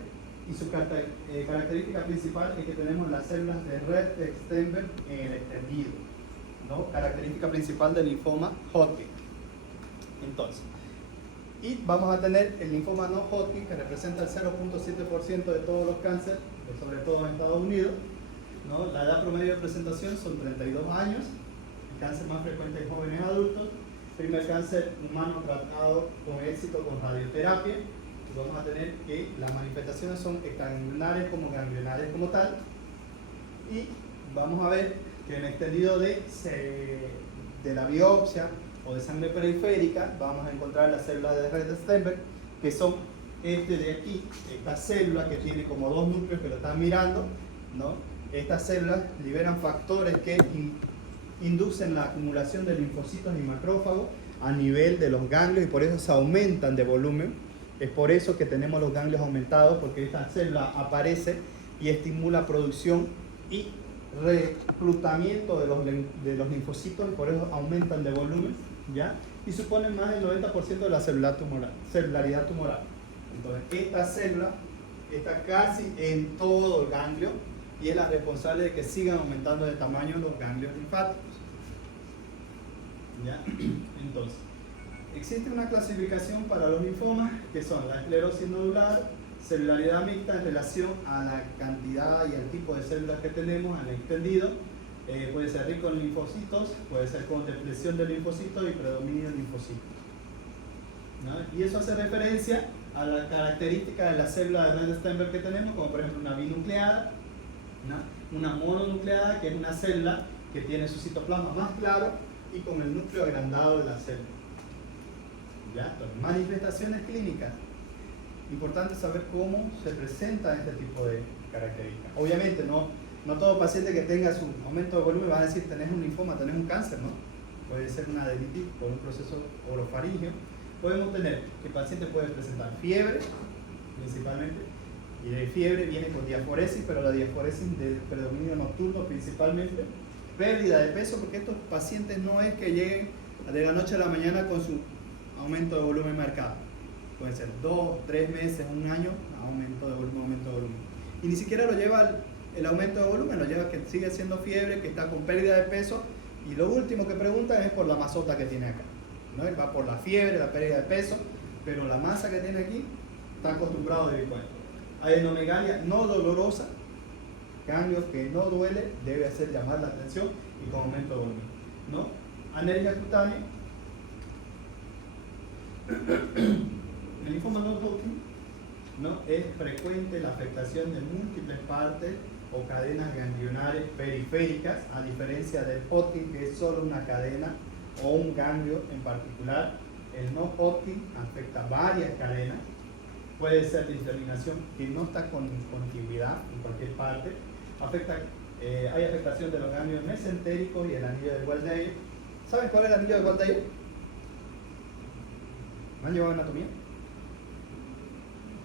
y su característica principal es que tenemos las células de red stem en el extendido, ¿no? Característica principal del linfoma Hodgkin. Entonces, y vamos a tener el linfoma no Hodgkin, que representa el 0.7% de todos los cánceres, sobre todo en Estados Unidos, ¿no? La edad promedio de presentación son 32 años, el cáncer más frecuente en jóvenes adultos, primer cáncer humano tratado con éxito con radioterapia. Y vamos a tener que las manifestaciones son extraganglionares como ganglionares como tal, y vamos a ver que en el extendido de la biopsia o de sangre periférica vamos a encontrar las células de red Stenberg, que son este de aquí, esta célula que tiene como dos núcleos que lo están mirando, ¿no? Estas células liberan factores que inducen la acumulación de linfocitos y macrófagos a nivel de los ganglios y por eso se aumentan de volumen. Es por eso que tenemos los ganglios aumentados, porque esta célula aparece y estimula producción y reclutamiento de los linfocitos y por eso aumentan de volumen, ¿ya? Y suponen más del 90% de la celularidad tumoral. Entonces, esta célula está casi en todo el ganglio y es la responsable de que sigan aumentando de tamaño los ganglios linfáticos, ¿ya? Entonces, existe una clasificación para los linfomas que son la esclerosis nodular, celularidad mixta en relación a la cantidad y al tipo de células que tenemos, al extendido. Puede ser rico en linfocitos, puede ser con depresión de linfocitos y predominio de linfocitos, ¿no? Y eso hace referencia a la característica de la célula de red Stenberg que tenemos, como por ejemplo una binucleada, ¿no? Una mononucleada, que es una célula que tiene su citoplasma más claro y con el núcleo agrandado de la célula, ¿ya? Entonces, manifestaciones clínicas. Importante saber cómo se presenta este tipo de características. Obviamente no todo paciente que tenga su aumento de volumen va a decir tenés un linfoma, tenés un cáncer, ¿no? Puede ser una adenitis por un proceso orofaríngeo. Podemos tener que el paciente puede presentar fiebre, principalmente, y de fiebre viene con diaforesis, pero la diaforesis de predominio nocturno principalmente. Pérdida de peso, porque estos pacientes no es que lleguen de la noche a la mañana con su aumento de volumen marcado. Puede ser 2, 3 meses, un año, aumento de volumen. Y ni siquiera lo lleva el aumento de volumen, lo lleva que sigue siendo fiebre, que está con pérdida de peso, y lo último que preguntan es por la masota que tiene acá, ¿no? Él va por la fiebre, la pérdida de peso, pero la masa que tiene aquí está acostumbrado a vivir con esto. Adenomegalia no dolorosa, ganglio que no duele, debe hacer llamar la atención y con aumento de volumen, ¿no? Alergia cutánea. El linfoma no Hodgkin, ¿no? Es frecuente la afectación de múltiples partes o cadenas ganglionares periféricas, a diferencia del Hodgkin, que es solo una cadena o un ganglio en particular. El no Hodgkin afecta varias cadenas, puede ser de interminación que no está con contigüidad en cualquier parte. Hay afectación de los ganglios mesentéricos y el anillo de Waldeyer. ¿Saben cuál es el anillo de Waldeyer? ¿Me han llevado anatomía?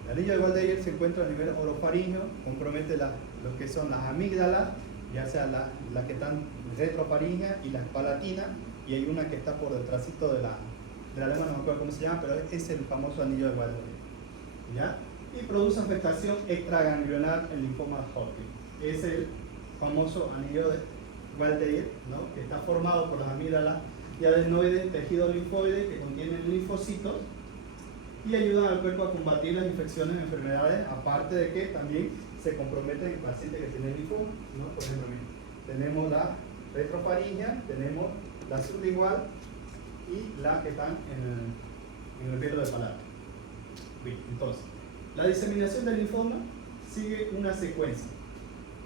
El anillo de Waldeyer se encuentra a nivel orofaríngeo, compromete lo que son las amígdalas, ya sea las que están retrofaringeas y las palatinas, y hay una que está por detrásito de la lengua, no me acuerdo cómo se llama, pero es el famoso anillo de Waldeyer. ¿ya? Y produce afectación extraganglionar en linfoma Hodgkin. Es el famoso anillo de Valdeir, ¿no? Que está formado por las amígdalas y adenoides, tejido linfoide que contienen linfocitos y ayudan al cuerpo a combatir las infecciones y enfermedades, aparte de que también se comprometen en pacientes que tienen linfoma, ¿no? Por ejemplo, tenemos la retrofaringia, tenemos la sublingual y la que están en el pelo de palato. Bien, entonces, la diseminación del linfoma sigue una secuencia.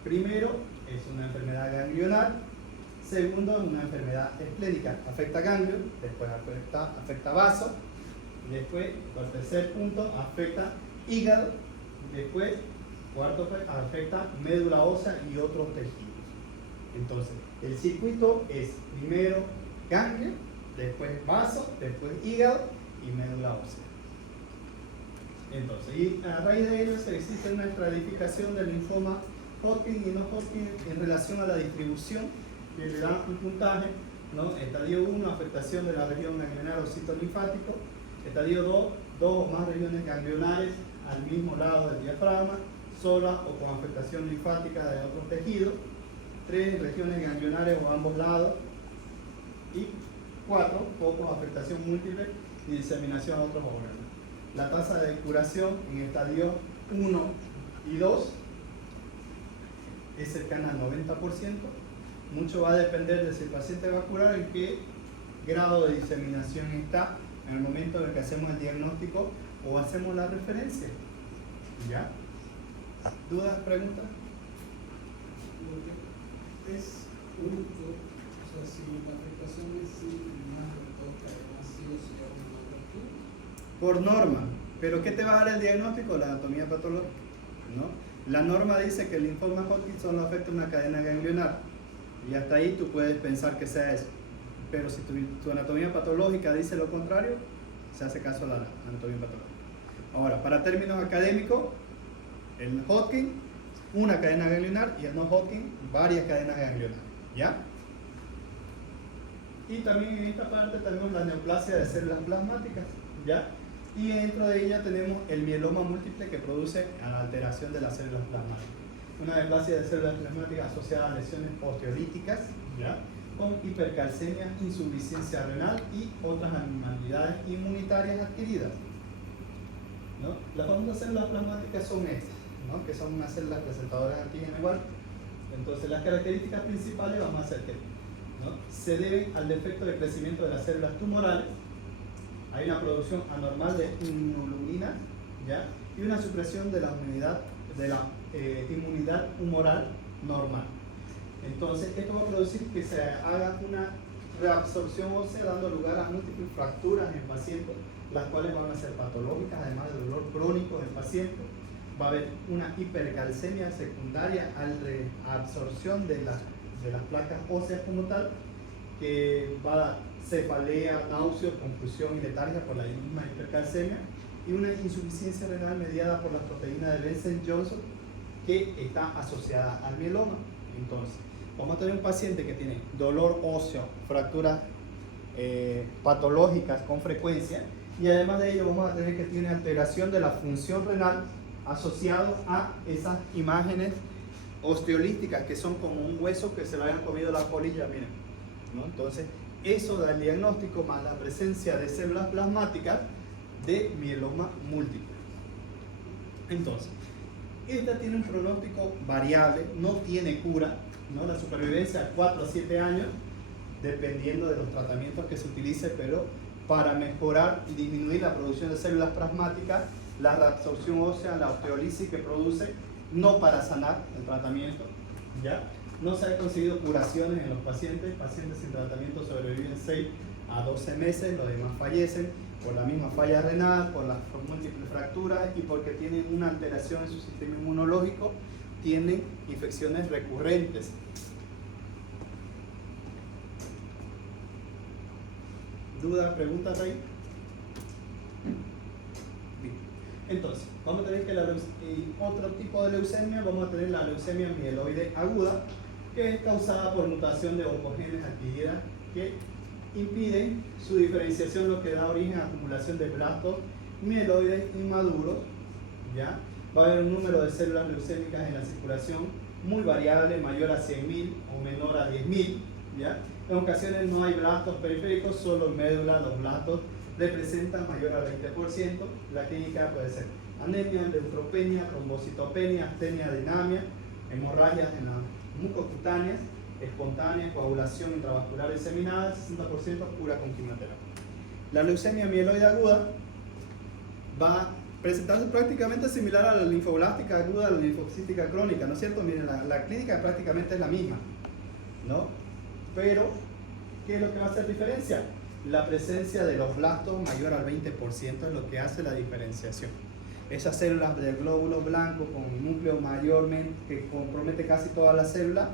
Primero es una enfermedad ganglionar, segundo es una enfermedad esplénica, afecta ganglio, después afecta vaso, después, por tercer punto, afecta hígado, después, cuarto, afecta médula ósea y otros tejidos. Entonces, el circuito es primero ganglio, después vaso, después hígado y médula ósea. Entonces, y a raíz de ello existe una estratificación del linfoma Hodgkin y no Hodgkin en relación a la distribución que le da un puntaje, ¿no? Estadio 1, afectación de la región ganglionar o citolinfático. Estadio 2, dos o más regiones ganglionares al mismo lado del diafragma, sola o con afectación linfática de otros tejidos. 3, regiones ganglionares o ambos lados. Y 4, poco afectación múltiple y diseminación a otros órganos. La tasa de curación en estadio 1 y 2 es cercana al 90%. Mucho va a depender de si el paciente va a curar, en qué grado de diseminación está en el momento en el que hacemos el diagnóstico o hacemos la referencia. ¿Ya? ¿Dudas, preguntas? Es único, o sea, si la afectación es más retórica, además sí o sí a una Por norma. ¿Pero qué te va a dar el diagnóstico? La anatomía patológica, ¿no? La norma dice que el linfoma Hodgkin solo afecta una cadena ganglionar. Y hasta ahí tú puedes pensar que sea eso. Pero si tu anatomía patológica dice lo contrario, se hace caso a la anatomía patológica. Ahora, para términos académicos, el Hodgkin, una cadena ganglionar, y el no Hodgkin, varias cadenas ganglionares. ¿Ya? Y también en esta parte tenemos la neoplasia de células plasmáticas. ¿Ya? Y dentro de ella tenemos el mieloma múltiple que produce alteración de las células plasmáticas. Una neoplasia de células plasmáticas asociada a lesiones osteolíticas, ¿ya? Con hipercalcemia, insuficiencia renal y otras anormalidades inmunitarias adquiridas, ¿no? Las famosas células plasmáticas son estas, ¿no? Que son unas células presentadoras de antígeno igual. Entonces las características principales vamos a hacer que, ¿no? Se deben al defecto de crecimiento de las células tumorales. Hay una producción anormal de inmunoglobulina, ¿ya? Y una supresión de la inmunidad humoral normal. Entonces, esto va a producir que se haga una reabsorción ósea, dando lugar a múltiples fracturas en el paciente, las cuales van a ser patológicas, además del dolor crónico del paciente. Va a haber una hipercalcemia secundaria a la reabsorción de las placas óseas como tal, que va a dar cefalea, náuseas, confusión y letargia por la misma hipercalcemia, y una insuficiencia renal mediada por la proteína de Benson-Johnson que está asociada al mieloma. Entonces, vamos a tener un paciente que tiene dolor óseo, fracturas patológicas con frecuencia, y además de ello vamos a tener que tiene alteración de la función renal asociado a esas imágenes osteolíticas que son como un hueso que se lo hayan comido las polillas, miren, ¿no? Entonces, eso da el diagnóstico más la presencia de células plasmáticas de mieloma múltiple. Entonces, esta tiene un pronóstico variable, no tiene cura, ¿no? La supervivencia a 4 a 7 años, dependiendo de los tratamientos que se utilice, pero para mejorar y disminuir la producción de células plasmáticas, la reabsorción ósea, la osteolisis que produce, no para sanar el tratamiento, ¿ya? No se han conseguido curaciones en los pacientes sin tratamiento sobreviven 6 a 12 meses, los demás fallecen por la misma falla renal, por las múltiples fracturas y porque tienen una alteración en su sistema inmunológico, tienen infecciones recurrentes. ¿Dudas, preguntas ahí? Bien. Entonces, vamos a tener que otro tipo de leucemia, vamos a tener la leucemia mieloide aguda, que es causada por mutación de oncogenes adquiridas que impiden su diferenciación, lo que da origen a acumulación de blastos mieloides inmaduros ¿ya? Va a haber un número de células leucémicas en la circulación muy variable, mayor a 100.000 o menor a 10.000, ¿ya? En ocasiones no hay blastos periféricos, solo médula. Los blastos representan mayor al 20%. La clínica puede ser anemia, neutropenia, trombocitopenia, astenia, dinamia, hemorragias en las mucocutáneas, espontánea, coagulación intravascular diseminada, 60% cura con quimioterapia. La leucemia mieloide aguda va a presentarse prácticamente similar a la linfoblástica aguda, a la linfocítica crónica, ¿no es cierto? Miren, la clínica prácticamente es la misma, ¿no? Pero, ¿qué es lo que va a hacer diferencia? La presencia de los blastos mayor al 20% es lo que hace la diferenciación. Esas células del glóbulo blanco con un núcleo mayormente que compromete casi toda la célula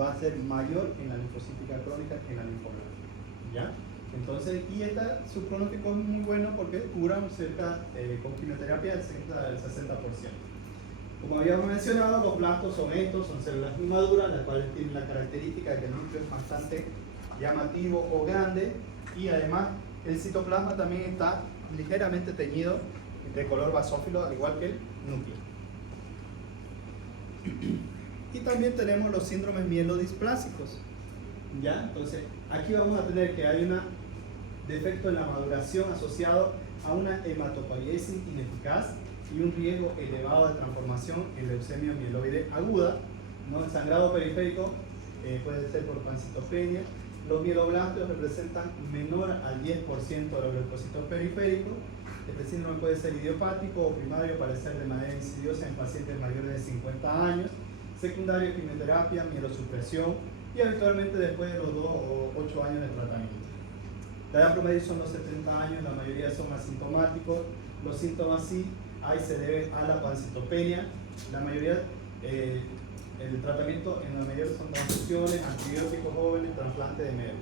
va a ser mayor en la linfocítica crónica que en la linfoblástica, ¿ya? Entonces, su pronóstico es muy bueno porque curan cerca, con quimioterapia, cerca del 60%. Como habíamos mencionado, los blastos son células inmaduras, las cuales tienen la característica de que el núcleo es bastante llamativo o grande, y además el citoplasma también está ligeramente teñido de color basófilo, al igual que el núcleo. Y también tenemos los síndromes mielodisplásicos, ¿ya? Entonces, aquí vamos a tener que hay un defecto en la maduración asociado a una hematopoiesis ineficaz y un riesgo elevado de transformación en leucemia mieloide aguda, ¿no? El sangrado periférico puede ser por pancitopenia. Los mieloblastos representan menor al 10% de los leucocitos periféricos. Este síndrome puede ser idiopático o primario, aparecer de manera insidiosa en pacientes mayores de 50 años, secundario, quimioterapia, mielosupresión, y habitualmente después de los 2 o 8 años de tratamiento. La edad promedio son los 70 años, la mayoría son asintomáticos. Los síntomas sí se deben a la pancitopenia. La mayoría, el tratamiento en la mayoría son transfusiones, antibióticos jóvenes, trasplante de médula.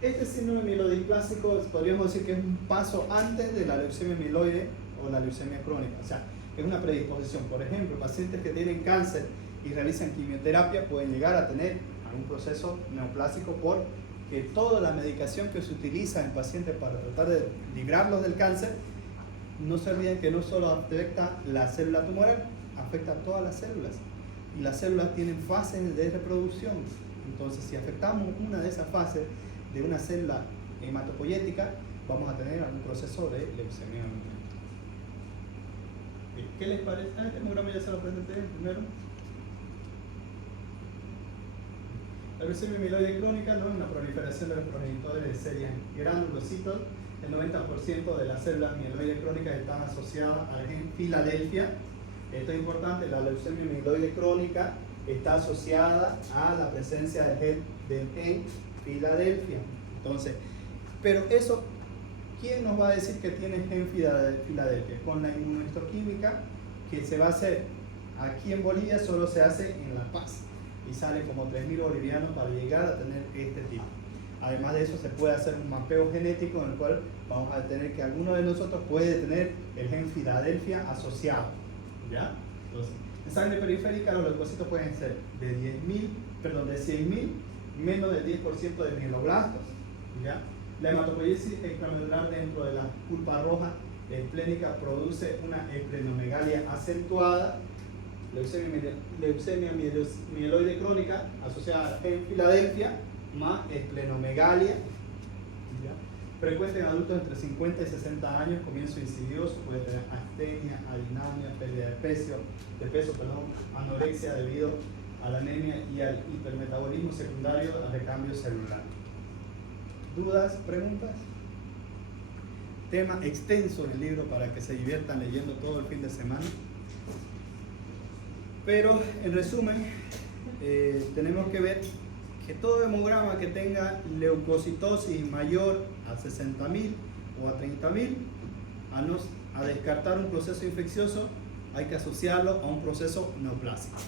Este síndrome mielodisplásico podríamos decir que es un paso antes de la leucemia mieloide o la leucemia crónica, o sea, es una predisposición. Por ejemplo, pacientes que tienen cáncer y realizan quimioterapia pueden llegar a tener algún proceso neoplásico porque toda la medicación que se utiliza en pacientes para tratar de librarlos del cáncer, no se olviden que no solo afecta la célula tumoral, afecta a todas las células, y las células tienen fases de reproducción. Entonces, si afectamos una de esas fases de una célula hematopoyética, vamos a tener algún proceso de leucemia. ¿Qué les parece? Este hemograma ya se lo presenté primero. La leucemia mieloide crónica, ¿no? Una proliferación de los progenitores de series granulocitos. El 90% de las células mieloide crónicas están asociadas al gen Filadelfia. Esto es importante, la leucemia mieloide crónica está asociada a la presencia del gen Filadelfia. Entonces, pero eso, ¿quién nos va a decir que tiene gen Filadelfia? Con la inmunohistoquímica que se va a hacer aquí en Bolivia, solo se hace en La Paz y sale como 3.000 bolivianos para llegar a tener este tipo. Además de eso, se puede hacer un mapeo genético en el cual vamos a tener que alguno de nosotros puede tener el gen Filadelfia asociado, ¿ya? Entonces, en sangre periférica los leucocitos pueden ser de 100.000 menos del 10% de mieloblastos, ¿ya? La hematopoiesis extramedular dentro de la pulpa roja esplénica produce una esplenomegalia acentuada, leucemia mieloide crónica asociada en Filadelfia más esplenomegalia, ¿ya? Frecuente en adultos entre 50 y 60 años, comienzo insidioso, puede tener astenia, adinamia, pérdida de peso, anorexia debido a la anemia y al hipermetabolismo secundario al recambio celular. ¿Dudas? ¿Preguntas? Tema extenso en el libro para que se diviertan leyendo todo el fin de semana. Pero en resumen, tenemos que ver que todo hemograma que tenga leucocitosis mayor a 60.000 o a 30.000, a descartar un proceso infeccioso, hay que asociarlo a un proceso neoplásico.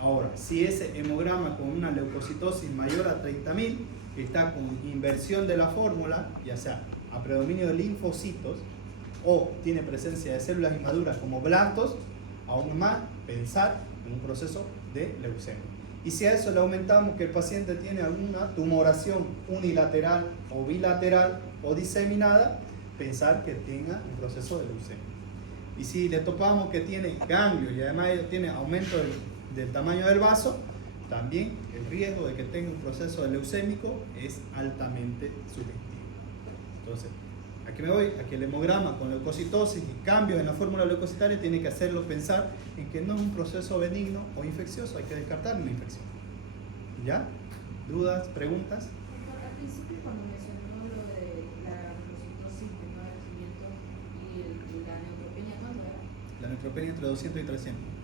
Ahora, si ese hemograma con una leucocitosis mayor a 30.000 está con inversión de la fórmula, ya sea a predominio de linfocitos o tiene presencia de células inmaduras como blastos, aún más pensar en un proceso de leucemia. Y si a eso le aumentamos que el paciente tiene alguna tumoración unilateral o bilateral o diseminada, pensar que tenga un proceso de leucemia. Y si le topamos que tiene ganglio y además tiene aumento del tamaño del vaso, también el riesgo de que tenga un proceso leucémico es altamente sugestivo. Entonces, aquí me voy a que el hemograma con leucocitosis y cambios en la fórmula leucocitaria tiene que hacerlo pensar en que no es un proceso benigno o infeccioso, hay que descartar una infección. ¿Ya? ¿Dudas? ¿Preguntas? Al principio, cuando mencionó lo de la leucocitosis de no nacimiento y la neutropenia, ¿cuándo era? La neutropenia entre 200 y 300.